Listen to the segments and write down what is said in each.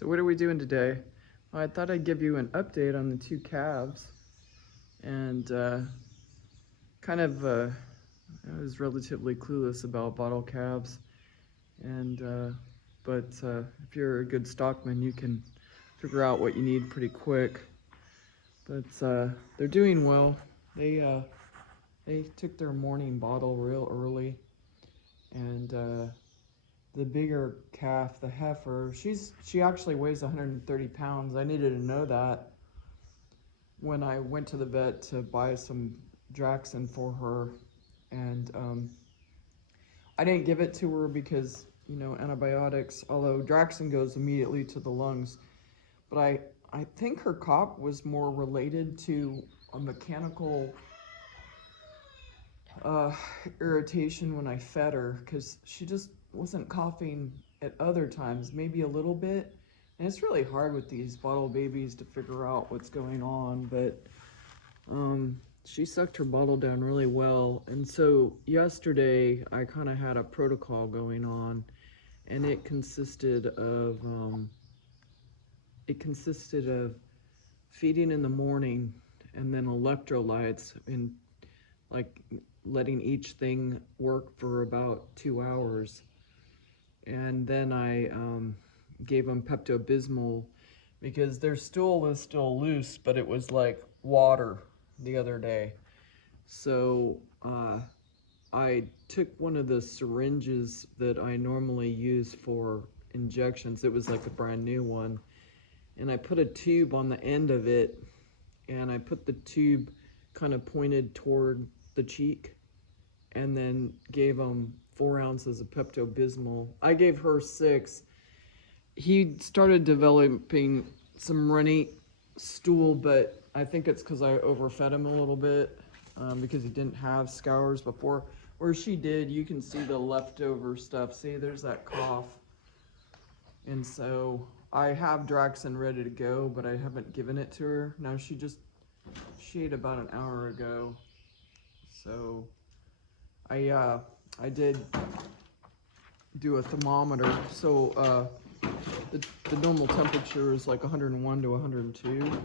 So what are we doing today? Well, I thought I'd give you an update on the two calves, and I was relatively clueless about bottle calves, and but if you're a good stockman, you can figure out what you need pretty quick. But they're doing well. They took their morning bottle real early, and the bigger calf, the heifer, she actually weighs 130 pounds. I needed to know that when I went to the vet to buy some Draxxin for her, and I didn't give it to her because antibiotics. Although Draxxin goes immediately to the lungs, but I think her cough was more related to a mechanical uh, irritation when I fed her, because she just wasn't coughing at other times, maybe a little bit. And it's really hard with these bottle babies to figure out what's going on, but she sucked her bottle down really well. And so yesterday I kind of had a protocol going on, and it consisted of feeding in the morning, and then electrolytes, and like letting each thing work for about 2 hours. And then I gave them Pepto Bismol because their stool is still loose, but it was like water the other day. So I took one of the syringes that I normally use for injections. It was like a brand new one. And I put a tube on the end of it, and I put the tube kind of pointed toward the cheek, and then gave him 4 ounces of Pepto Bismol. I gave her 6. He started developing some runny stool, but I think it's because I overfed him a little bit, because he didn't have scours before. Where she did, you can see the leftover stuff. See, there's that cough. And so I have Draxxin ready to go, but I haven't given it to her. Now she ate about an hour ago. So I did do a thermometer. So the normal temperature is like 101 to 102,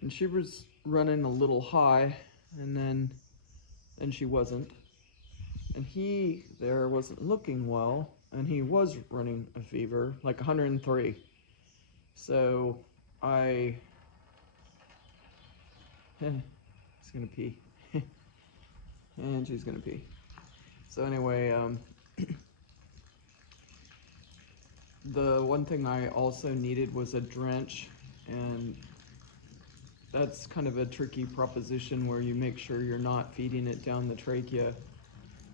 and she was running a little high, and then she wasn't. And he there wasn't looking well, and he was running a fever like 103. So I he's gonna pee. And she's gonna pee. So anyway, the one thing I also needed was a drench, and that's kind of a tricky proposition where you make sure you're not feeding it down the trachea.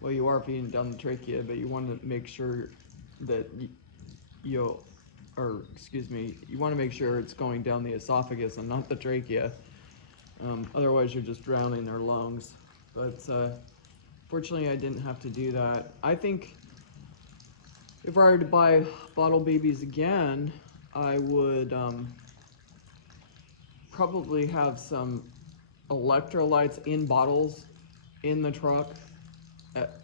Well, you are feeding it down the trachea, but you want to make sure that you want to make sure it's going down the esophagus and not the trachea. Otherwise, you're just drowning their lungs. But fortunately, I didn't have to do that. I think if I were to buy bottle babies again, I would probably have some electrolytes in bottles in the truck at,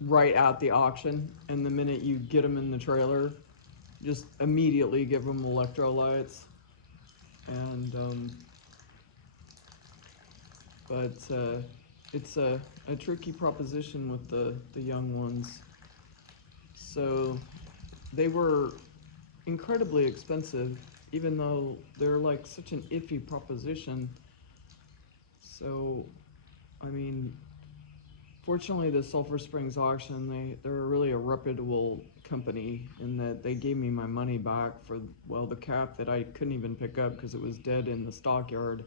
right at the auction. And the minute you get them in the trailer, just immediately give them electrolytes. And but it's a tricky proposition with the young ones. So they were incredibly expensive, even though they're like such an iffy proposition. So, I mean, fortunately, the Sulphur Springs auction, they're really a reputable company in that they gave me my money back for, well, the calf that I couldn't even pick up because it was dead in the stockyard,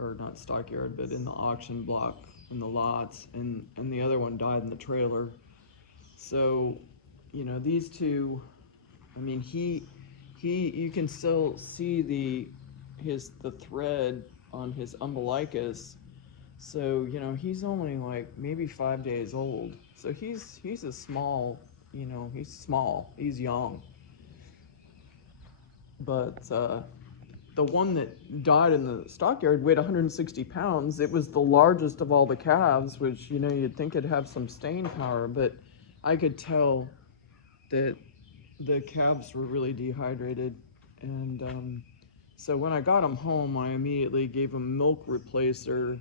or not stockyard, but in the auction block in the lots, and the other one died in the trailer. So, these two, I mean, you can still see the thread on his umbilicus. So, he's only like maybe 5 days old. So he's a small, he's small, he's young. But the one that died in the stockyard weighed 160 pounds. It was the largest of all the calves, which, you'd think it'd have some staying power, but I could tell that the calves were really dehydrated. And so when I got him home, I immediately gave him milk replacer,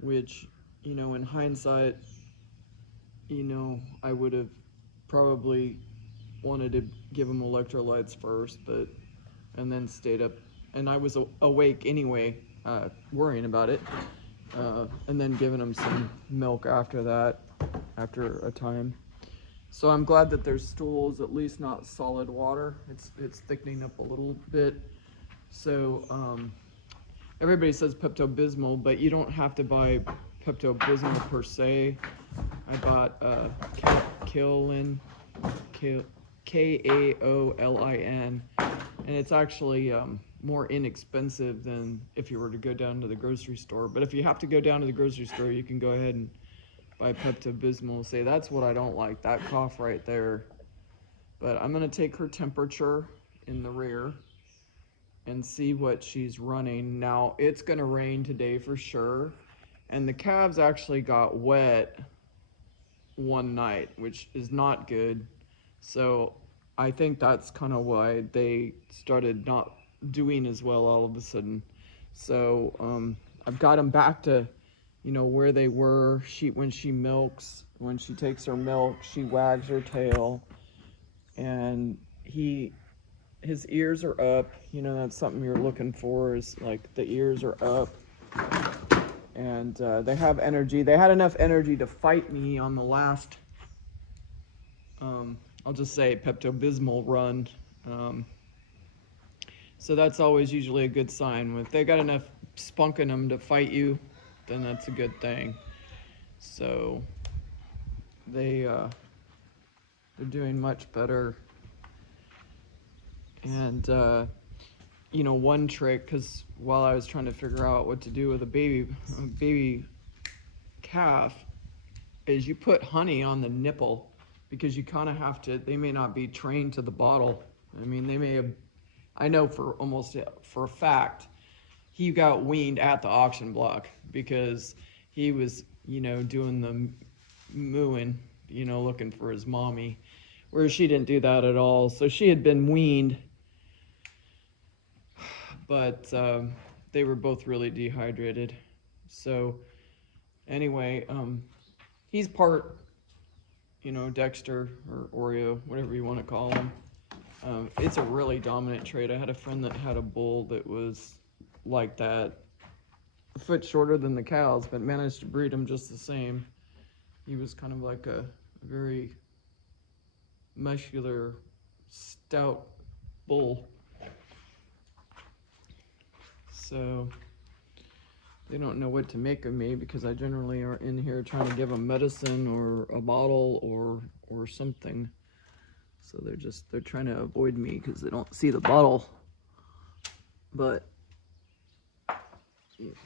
which, in hindsight, I would have probably wanted to give him electrolytes first, and then stayed up, and I was awake anyway, worrying about it, and then giving him some milk after that, after a time. So I'm glad that their stool is at least not solid water. It's thickening up a little bit. So everybody says Pepto-Bismol, but you don't have to buy Pepto-Bismol per se. I bought Kaolin, Kaolin, and it's actually more inexpensive than if you were to go down to the grocery store. But if you have to go down to the grocery store, you can go ahead and buy Pepto-Bismol. Say, that's what I don't like, that cough right there. But I'm gonna take her temperature in the rear and see what she's running. Now, it's gonna rain today for sure, and the calves actually got wet one night, which is not good. So I think that's kind of why they started not doing as well all of a sudden. So I've got them back to, where they were. When she milks, when she takes her milk, she wags her tail, and his ears are up. That's something you're looking for, is like the ears are up, and they have energy. They had enough energy to fight me on the last, I'll just say, Pepto-Bismol run. So that's always usually a good sign. If they got enough spunk in them to fight you, then that's a good thing. So they're doing much better. And one trick, because while I was trying to figure out what to do with a baby calf, is you put honey on the nipple, because you kind of have to. They may not be trained to the bottle. I mean, they may have. I know for a fact, he got weaned at the auction block, because he was, doing the mooing, looking for his mommy, whereas she didn't do that at all. So she had been weaned, but they were both really dehydrated. So anyway, he's part, Dexter or Oreo, whatever you want to call him. It's a really dominant trait. I had a friend that had a bull that was like that, a foot shorter than the cows, but managed to breed them just the same. He was kind of like a very muscular, stout bull. So they don't know what to make of me, because I generally are in here trying to give them medicine or a bottle or something. So they're trying to avoid me because they don't see the bottle. But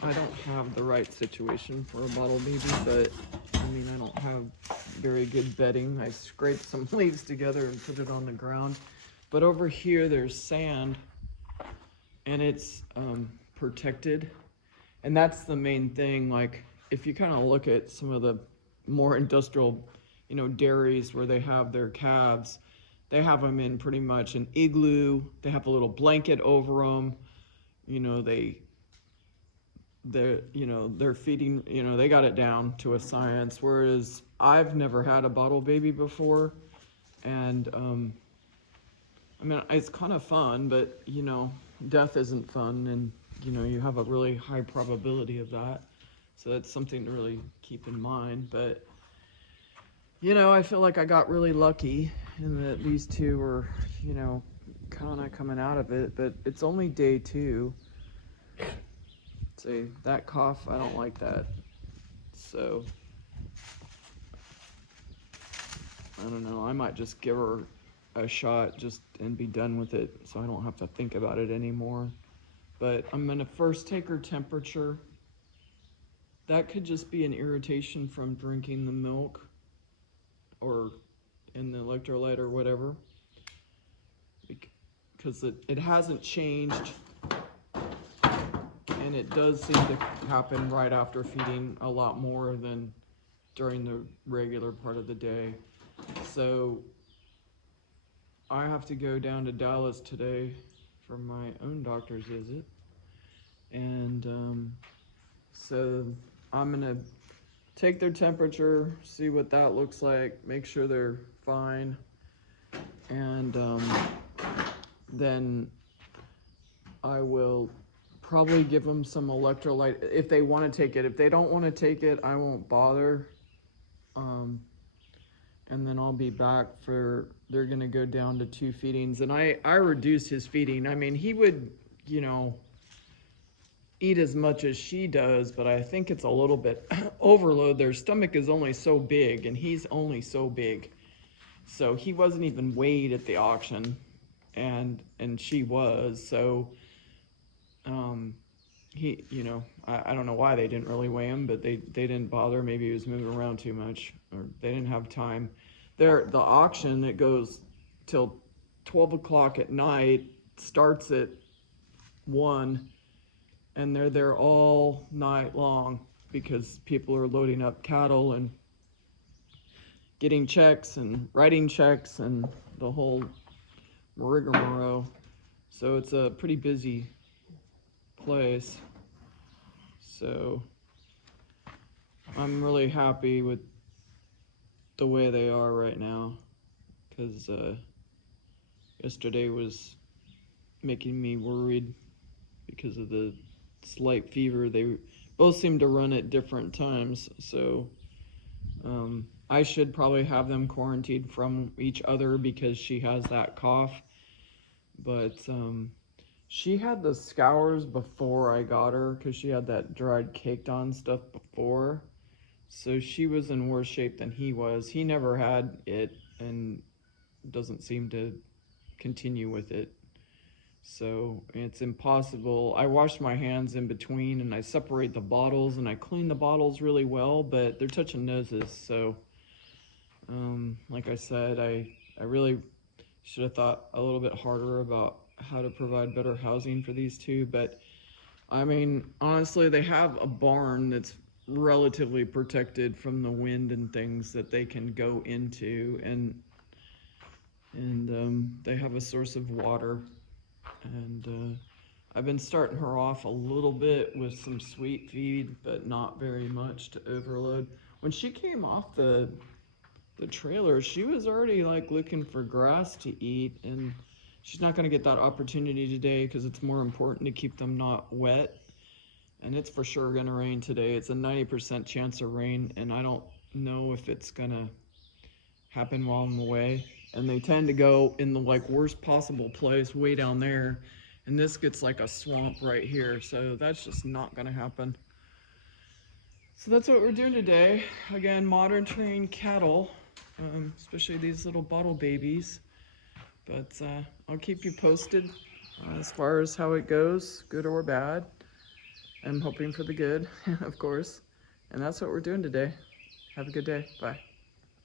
I don't have the right situation for a bottle baby, but I mean, I don't have very good bedding. I scraped some leaves together and put it on the ground. But over here there's sand, and it's protected. And that's the main thing. Like, if you kind of look at some of the more industrial, dairies where they have their calves, they have them in pretty much an igloo. They have a little blanket over them. They're feeding, they got it down to a science. Whereas I've never had a bottle baby before. And, I mean, it's kind of fun, but, death isn't fun. And, you have a really high probability of that. So that's something to really keep in mind. But, I feel like I got really lucky in that these two were, kind of coming out of it. But it's only day 2. See, that cough, I don't like that. So, I don't know, I might just give her a shot and be done with it, so I don't have to think about it anymore. But I'm gonna first take her temperature. That could just be an irritation from drinking the milk or in the electrolyte or whatever, because it hasn't changed, and it does seem to happen right after feeding a lot more than during the regular part of the day. So I have to go down to Dallas today for my own doctor's visit. And so I'm gonna take their temperature, see what that looks like, make sure they're fine, and then I will probably give them some electrolyte if they want to take it. If they don't want to take it, I won't bother. And then I'll be back for, they're gonna go down to 2 feedings, and I reduced his feeding. I mean, he would, you know, eat as much as she does, but I think it's a little bit overload. Their stomach is only so big, and he's only so big. So he wasn't even weighed at the auction, and she was. So he, you know, I don't know why they didn't really weigh him, but they didn't bother. Maybe he was moving around too much, or they didn't have time. The auction, it goes till 12 o'clock at night, starts at 1, and they're there all night long because people are loading up cattle and getting checks and writing checks and the whole rigmarole. So it's a pretty busy place. So I'm really happy with the way they are right now, because yesterday was making me worried because of the slight fever. They both seem to run at different times, so I should probably have them quarantined from each other because she has that cough. But she had the scours before I got her, because she had that dried caked on stuff before. So she was in worse shape than he was. He never had it and doesn't seem to continue with it. So it's impossible. I wash my hands in between, and I separate the bottles, and I clean the bottles really well, but they're touching noses. So like I said, I really should have thought a little bit harder about how to provide better housing for these two. But I mean, honestly, they have a barn that's relatively protected from the wind and things that they can go into, and they have a source of water. And I've been starting her off a little bit with some sweet feed, but not very much to overload. When she came off the trailer, she was already like looking for grass to eat, and she's not going to get that opportunity today because it's more important to keep them not wet. And it's for sure going to rain today. It's a 90% chance of rain, and I don't know if it's going to happen while I'm away. And they tend to go in the like worst possible place way down there, and this gets like a swamp right here, so that's just not going to happen. So that's what we're doing today. Again, monitoring cattle, especially these little bottle babies. But I'll keep you posted as far as how it goes, good or bad. I'm hoping for the good, of course. And that's what we're doing today. Have a good day. Bye.